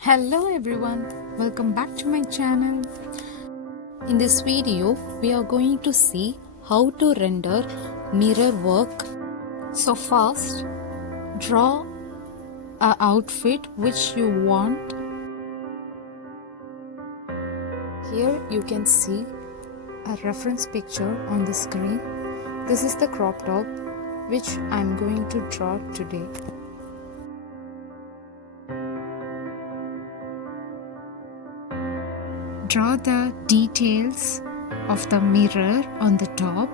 Hello everyone, welcome back to my channel. In this video, we are going to see how to render mirror work. So first, draw an outfit which you want. Here you can see a reference picture on the screen. This is the crop top which I am going to draw today. Draw the details of the mirror on the top.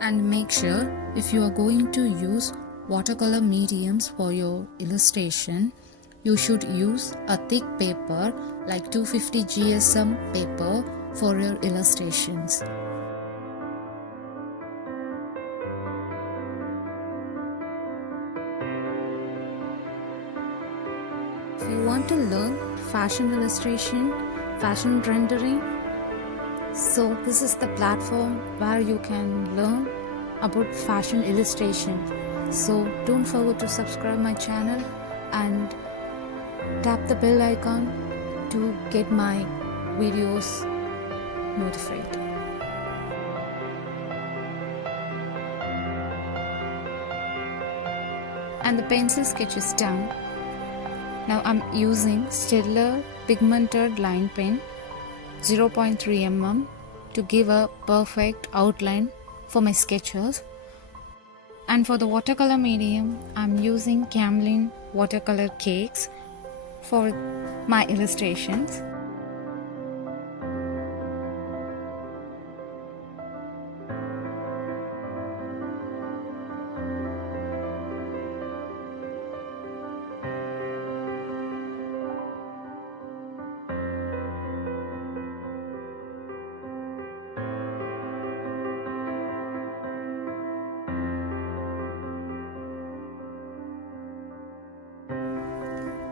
And make sure if you are going to use watercolor mediums for your illustration, you should use a thick paper like 250 GSM paper for your illustrations. If you want to learn fashion illustration, fashion rendering, so this is the platform where you can learn about fashion illustration. So don't forget to subscribe my channel and tap the bell icon to get my videos notified. And the pencil sketch is done. Now I'm using Stellar pigmented line pen 0.3 mm to give a perfect outline for my sketches. And for the watercolor medium, I'm using Camlin watercolor cakes for my illustrations.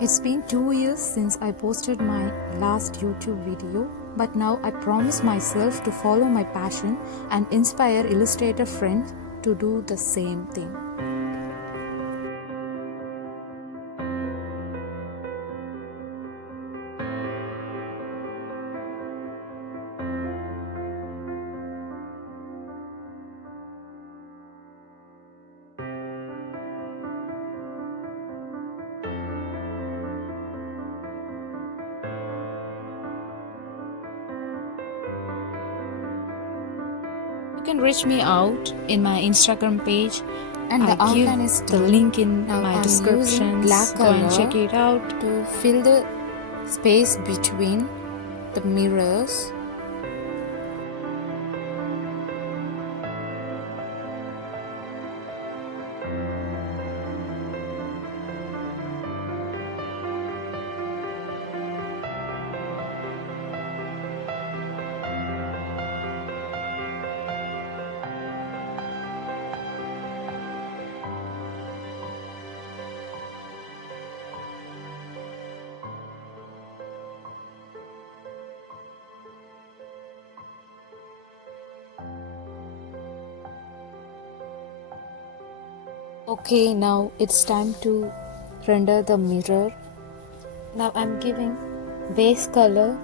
It's been 2 years since I posted my last YouTube video, but now I promise myself to follow my passion and inspire Illustrator friends to do the same thing. You can reach me out in my Instagram page, and the outline is the link in my description. Black Go and color check it out to fill the space between the mirrors. Okay, now it's time to render the mirror. Now I'm giving base color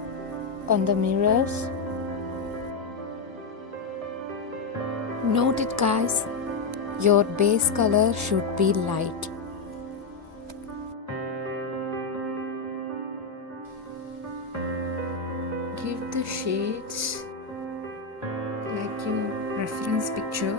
on the mirrors. Note it guys, your base color should be light. Give the shades like your reference picture.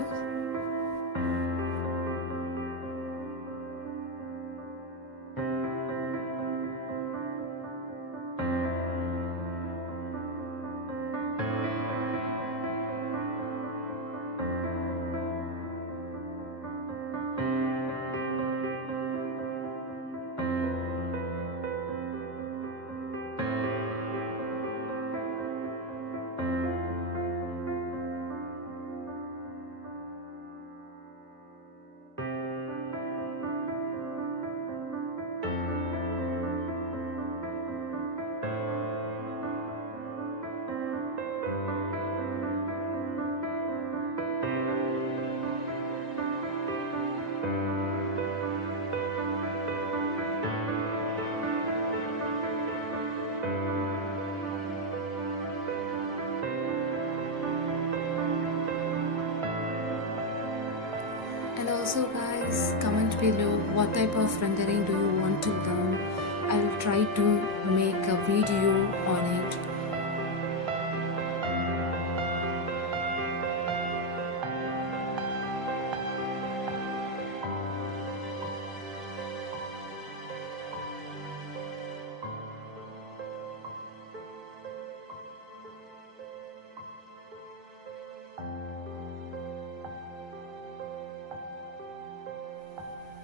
also guys, comment below what type of rendering do you want to learn. I will try to make a video on it.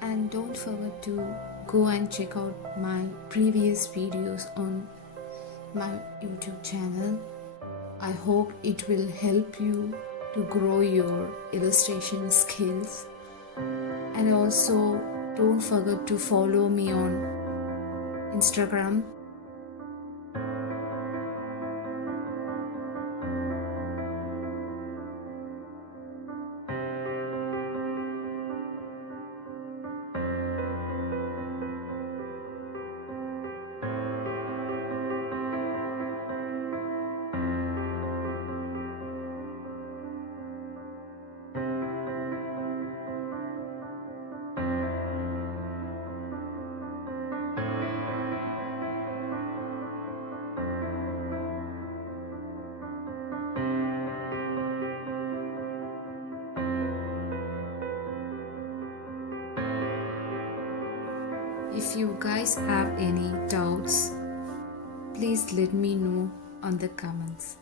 And don't forget to go and check out my previous videos on my YouTube channel. I hope it will help you to grow your illustration skills. And also don't forget to follow me on Instagram. If you guys have any doubts, please let me know on the comments.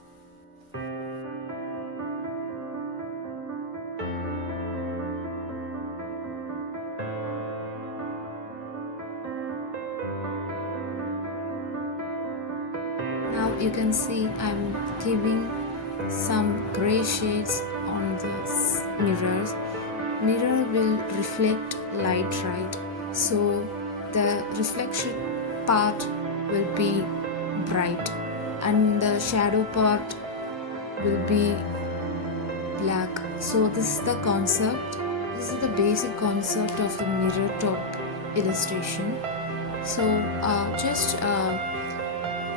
Now you can see I'm giving some gray shades on the mirrors. Mirror will reflect light, right? So the reflection part will be bright and the shadow part will be black. So this is the concept. This is the basic concept of the mirror top illustration. So just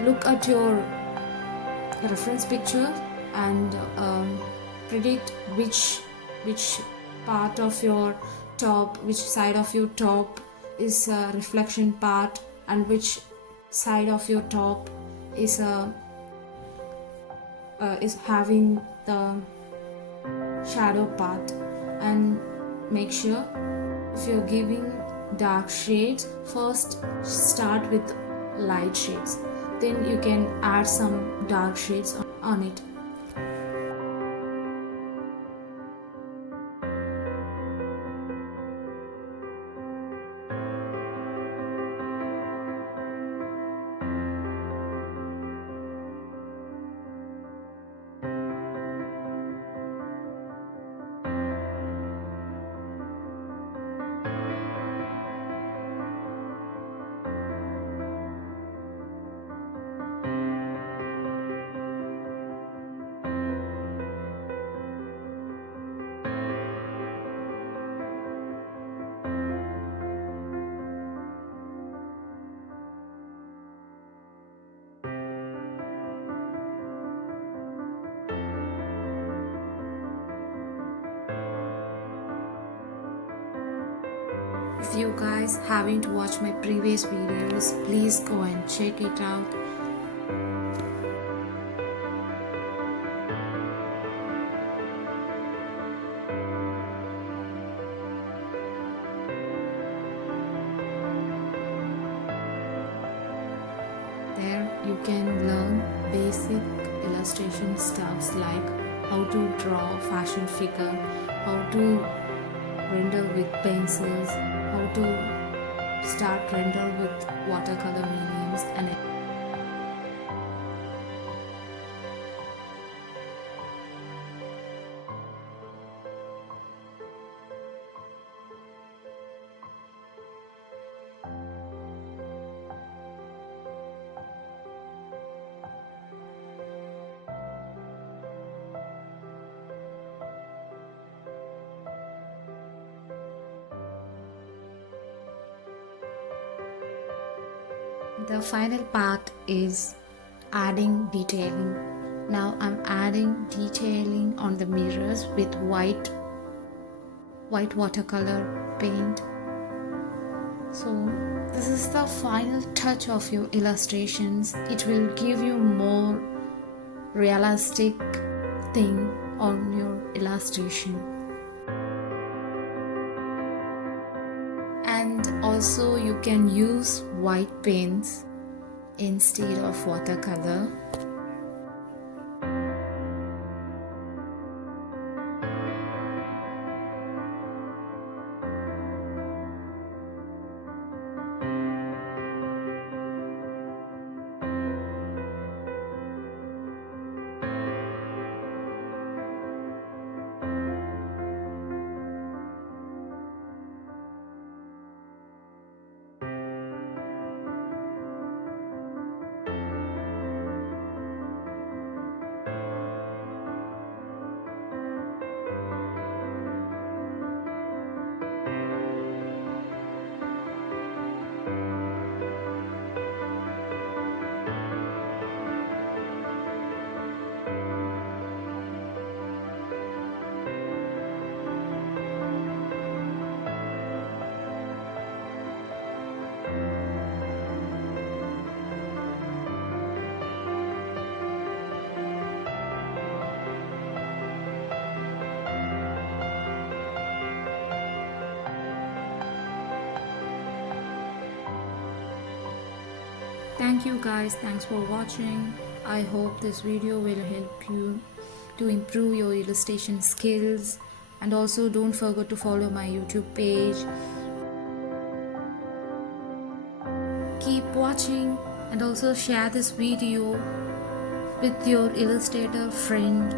look at your reference picture and predict which part of your top, which side of your top is a reflection part and which side of your top is having the shadow part. And make sure if you're giving dark shades, first start with light shades, then you can add some dark shades on it. If you guys haven't watched my previous videos, please go and check it out. There you can learn basic illustration stuffs like how to draw fashion figure, how to render with pencils, how to start render with watercolor mediums and the final part is adding detailing. Now I'm adding detailing on the mirrors with white white watercolor paint. So this is the final touch of your illustrations. It will give you more realistic thing on your illustration. And also you can use white paints instead of watercolor. Thank you guys, thanks for watching. I hope this video will help you to improve your illustration skills, and also don't forget to follow my YouTube page. Keep watching and also share this video with your Illustrator friend.